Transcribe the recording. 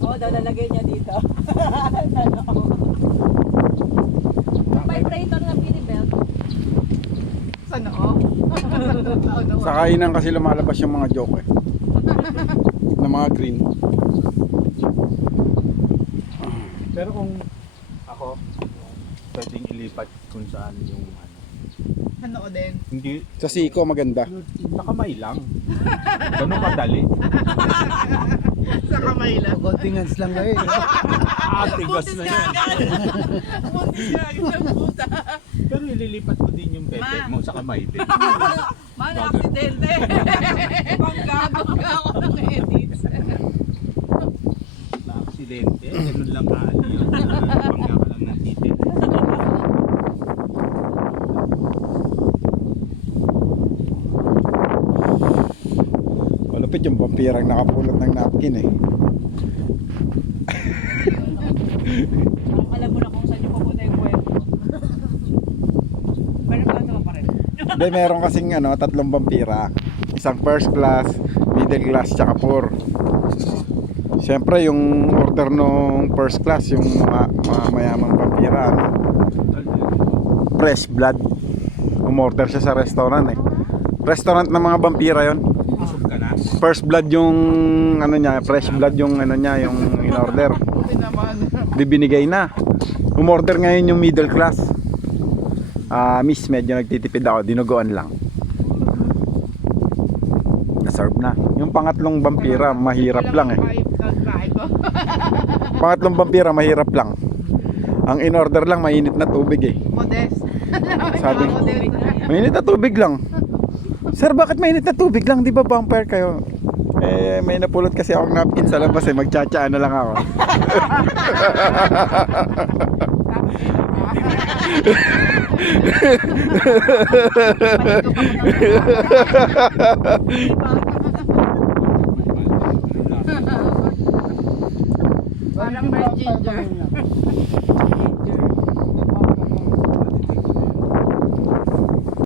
Oo, lalagay niya dito. Vibrator na pinibelt. Sa noo? Sa kainan kasi lumalabas yung mga joke eh. Na mga green. Pero kung ako, pwedeng ilipat kung saan yung ano. Sa noo din. Hindi, Sa siko maganda. sa kamay lang. Ganun kadali. Sa kamay lang. Konting hands lang kayo. Tigas na yan. Buntis ka agad ng puta. Pero ililipat mo din yung pepe mo sa kamay din. Man, aksidente. Bangga ako ng edits. Na aksidente, ganun lang kaali yun. Pangga ka lang ng titin. Malupit yung vampirang nakapulot ng napkin eh. Alam mo na kung saan yung pupunta yung kwento. Pero naman pa rin. Hindi, meron kasing ano, tatlong vampira. Isang first class, middle class, tsaka poor. Siyempre yung order nung first class, yung mga mayamang vampira, ano, fresh blood. Umorder siya sa restaurant eh. Restaurant ng mga vampira yon. Busog ka na. First blood yung ano niya, fresh blood yung ano niya, yung in order. Buti naman. Di binigay na. Umorder ngayon yung middle class. Miss, medyo nagtitipid ako, dinuguan lang. Na-serve na. Yung pangatlong vampira, mahirap lang eh. Pangatlong vampira, mahirap lang. Ang in order lang, mainit na tubig eh. Modest. Sabi, mainit na tubig lang. Sir, bakit mainit na tubig lang? Di ba vampire kayo? Eh, may napulot kasi akong napkin sa labas eh. Magtsatsyaan na lang ako. Parang may ginger.